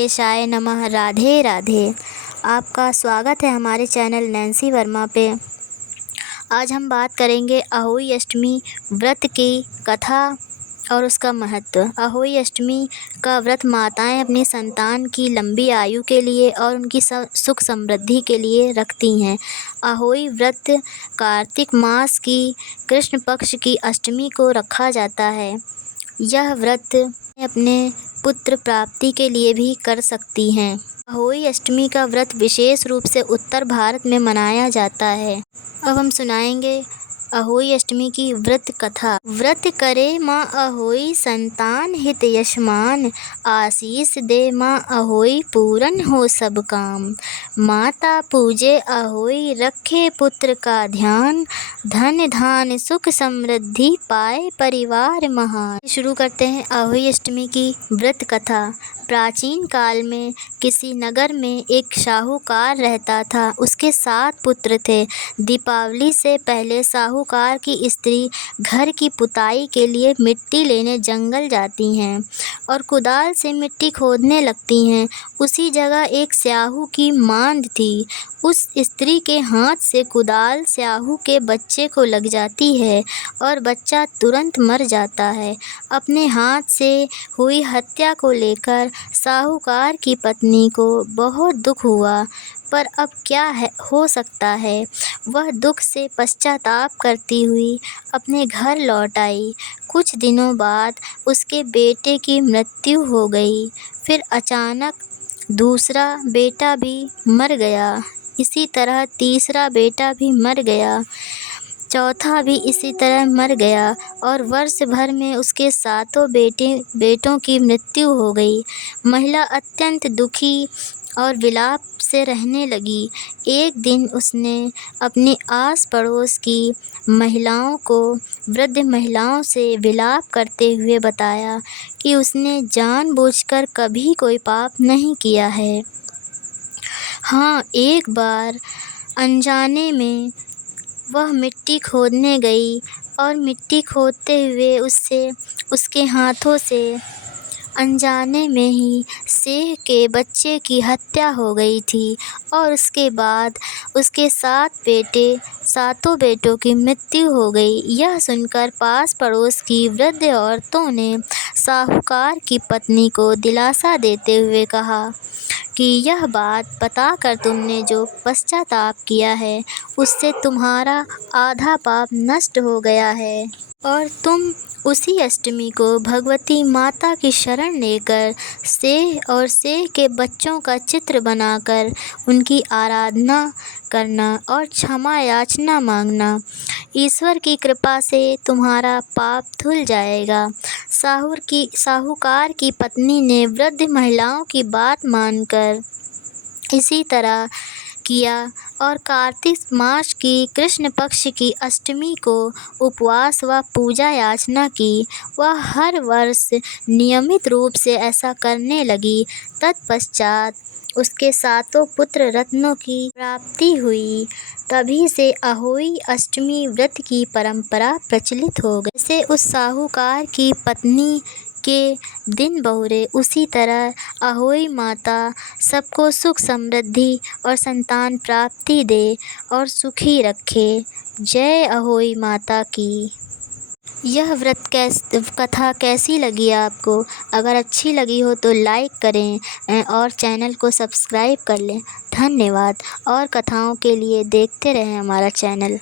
गणेशाय नमः। राधे राधे। आपका स्वागत है हमारे चैनल नैन्सी वर्मा पे। आज हम बात करेंगे अहोई अष्टमी व्रत की कथा और उसका महत्व। अहोई अष्टमी का व्रत माताएं अपनी संतान की लंबी आयु के लिए और उनकी सुख समृद्धि के लिए रखती हैं। अहोई व्रत कार्तिक मास की कृष्ण पक्ष की अष्टमी को रखा जाता है। यह व्रत अपने पुत्र प्राप्ति के लिए भी कर सकती हैं। अहोई अष्टमी का व्रत विशेष रूप से उत्तर भारत में मनाया जाता है। अब हम सुनाएंगे अहोई अष्टमी की व्रत कथा। व्रत करे माँ अहोई संतान हित यशमान, आशीष दे माँ अहोई पूरन हो सब काम। माता पूजे अहोई रखे पुत्र का ध्यान, धन धान सुख समृद्धि पाए परिवार महान। शुरू करते हैं अहोई अष्टमी की व्रत कथा। प्राचीन काल में किसी नगर में एक साहूकार रहता था। उसके 7 पुत्र थे। दीपावली से पहले साहूकार की स्त्री घर की पुताई के लिए मिट्टी लेने जंगल जाती हैं और कुदाल से मिट्टी खोदने लगती हैं। उसी जगह एक स्याहू की मांद थी। उस स्त्री के हाथ से कुदाल स्याहू के बच्चे को लग जाती है और बच्चा तुरंत मर जाता है। अपने हाथ से हुई हत्या को लेकर साहूकार की पत्नी को बहुत दुख हुआ, पर अब क्या हो सकता है। वह दुख से पश्चाताप करती हुई अपने घर लौट आई। कुछ दिनों बाद उसके बेटे की मृत्यु हो गई। फिर अचानक दूसरा बेटा भी मर गया। इसी तरह तीसरा बेटा भी मर गया। चौथा भी इसी तरह मर गया और वर्ष भर में उसके 7 बेटों की मृत्यु हो गई। महिला अत्यंत दुखी और विलाप से रहने लगी। एक दिन उसने अपनी आस पड़ोस की महिलाओं को वृद्ध महिलाओं से विलाप करते हुए बताया कि उसने जानबूझकर कभी कोई पाप नहीं किया है। हाँ, एक बार अनजाने में वह मिट्टी खोदने गई और मिट्टी खोदते हुए उसके हाथों से अनजाने में ही शेर के बच्चे की हत्या हो गई थी और उसके बाद उसके 7 बेटों की मृत्यु हो गई। यह सुनकर पास पड़ोस की वृद्ध औरतों ने साहूकार की पत्नी को दिलासा देते हुए कहा कि यह बात बताकर तुमने जो पश्चाताप किया है उससे तुम्हारा आधा पाप नष्ट हो गया है और तुम उसी अष्टमी को भगवती माता की शरण लेकर शेर और शेर के बच्चों का चित्र बनाकर उनकी आराधना करना और क्षमा याचना मांगना। ईश्वर की कृपा से तुम्हारा पाप धुल जाएगा। साहूकार की पत्नी ने वृद्ध महिलाओं की बात मानकर इसी तरह किया और कार्तिक मास की कृष्ण पक्ष की अष्टमी को उपवास व पूजा याचना की। वह हर वर्ष नियमित रूप से ऐसा करने लगी। तत्पश्चात उसके 7 पुत्र रत्नों की प्राप्ति हुई। तभी से अहोई अष्टमी व्रत की परंपरा प्रचलित हो गई। जैसे उस साहूकार की पत्नी के दिन बहुरे, उसी तरह अहोई माता सबको सुख समृद्धि और संतान प्राप्ति दे और सुखी रखे। जय अहोई माता की। यह व्रत कथा कैसी लगी आपको? अगर अच्छी लगी हो तो लाइक करें और चैनल को सब्सक्राइब कर लें। धन्यवाद। और कथाओं के लिए देखते रहें हमारा चैनल।